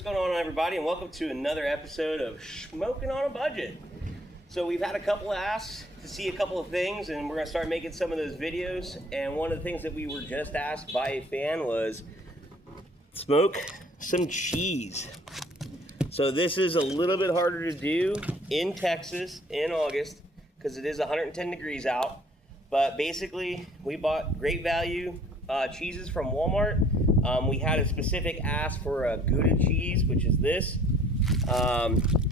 What's going on, everybody, and welcome to another episode of Shmokin' on a Budget. So we've had a couple of asks to see a couple of things, and we're going to start making some of those videos. And one of the things that we were just asked by a fan was smoke some cheese. So this is a little bit harder to do in Texas in August because it is 110 degrees out. But basically, we bought great value cheeses from Walmart. We had a specific ask for a Gouda cheese, which is this.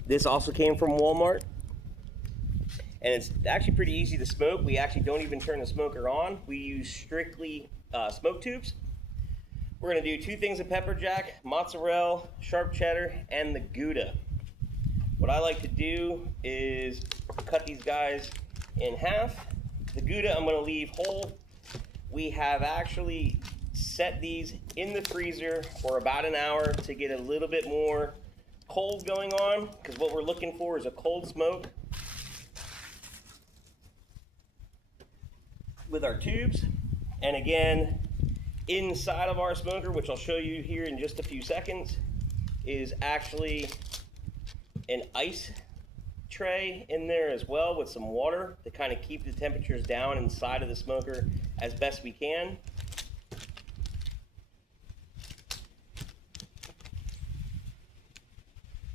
This also came from Walmart. And it's actually pretty easy to smoke. We actually don't even turn the smoker on. We use strictly smoke tubes. We're gonna do 2 things of pepper jack, mozzarella, sharp cheddar, and the Gouda. What I like to do is cut these guys in half. The Gouda I'm gonna leave whole. We have actually set these in the freezer for about an hour to get a little bit more cold going on, because what we're looking for is a cold smoke with our tubes. And again, inside of our smoker, which I'll show you here in just a few seconds, is actually an ice tray in there as well with some water to kind of keep the temperatures down inside of the smoker as best we can.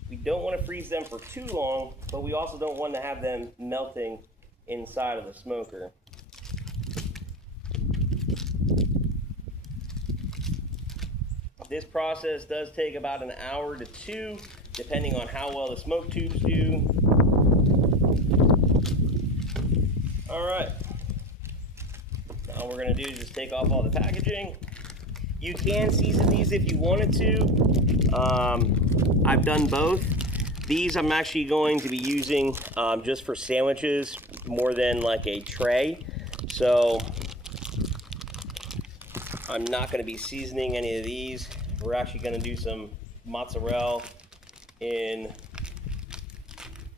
We don't want to freeze them for too long, but we also don't want to have them melting inside of the smoker. This process does take about an hour to 2, depending on how well the smoke tubes do. All right. Now what we're going to do is just take off all the packaging. You can season these if you wanted to. I've done both. These I'm actually going to be using just for sandwiches more than like a tray. So I'm not going to be seasoning any of these. We're actually going to do some mozzarella in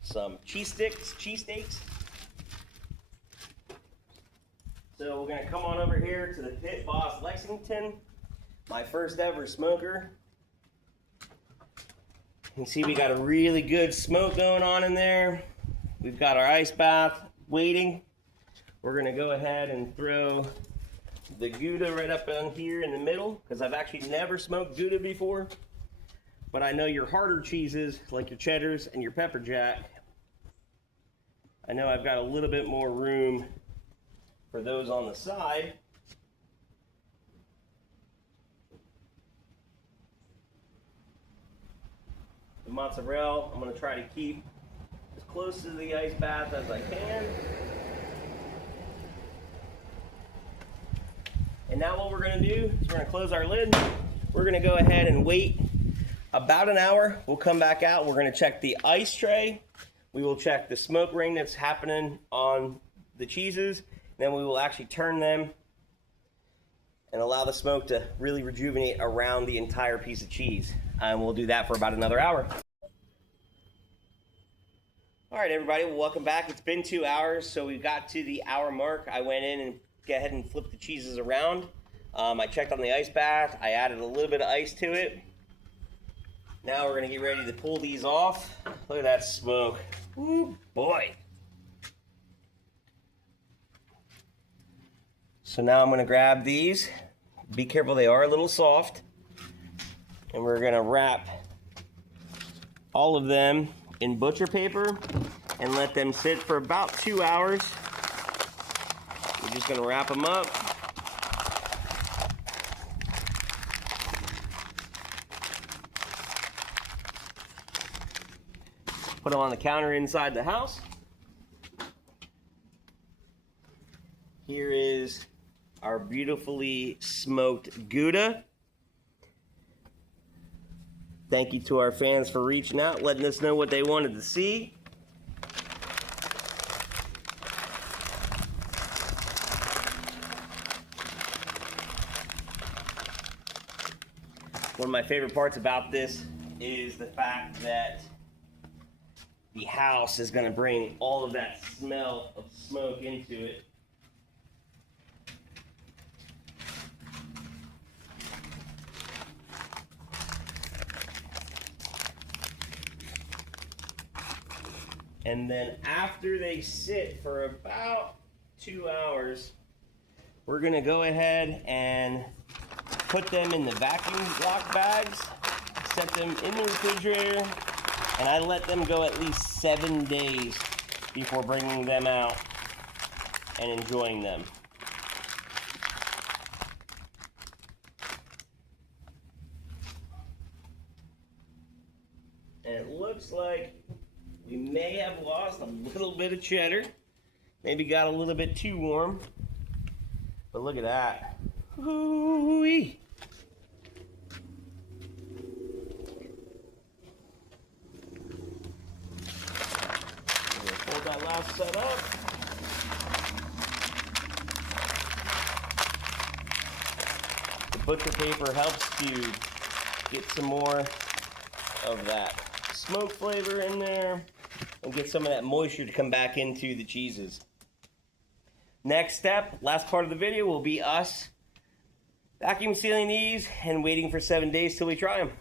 some cheesesteaks. So we're going to come on over here to the Pit Boss Lexington, my first ever smoker. You can see we got a really good smoke going on in there. We've got our ice bath waiting. We're going to go ahead and throw the Gouda right up on here in the middle, because I've actually never smoked Gouda before. But I know your harder cheeses, like your cheddars and your pepper jack, I know I've got a little bit more room for those on the side. The mozzarella, I'm going to try to keep as close to the ice bath as I can. And now what we're going to do is we're going to close our lid. We're going to go ahead and wait about an hour. We'll come back out. We're going to check the ice tray. We will check the smoke ring that's happening on the cheeses. Then we will actually turn them and allow the smoke to really rejuvenate around the entire piece of cheese. And we'll do that for about another hour. All right, everybody, welcome back. It's been 2 hours, so we got to the hour mark. I went in and go ahead and flip the cheeses around. I checked on the ice bath. I added a little bit of ice to it. Now we're gonna get ready to pull these off. Look at that smoke. Ooh, boy. So now I'm gonna grab these. Be careful, they are a little soft. And we're gonna wrap all of them in butcher paper and let them sit for about 2 hours. We're just gonna wrap them up. Put them on the counter inside the house. Here is our beautifully smoked Gouda. Thank you to our fans for reaching out, letting us know what they wanted to see. One of my favorite parts about this is the fact that the house is going to bring all of that smell of smoke into it. And then after they sit for about 2 hours, we're gonna go ahead and put them in the vacuum lock bags, set them in the refrigerator, and I let them go at least 7 days before bringing them out and enjoying them. And it looks like we may have lost a little bit of cheddar. Maybe got a little bit too warm. But look at that. Ooh-wee. Hold that last set up. The butcher paper helps to get some more of that smoke flavor in there and get some of that moisture to come back into the cheeses. Next step, last part of the video, will be us vacuum sealing these and waiting for 7 days till we try them.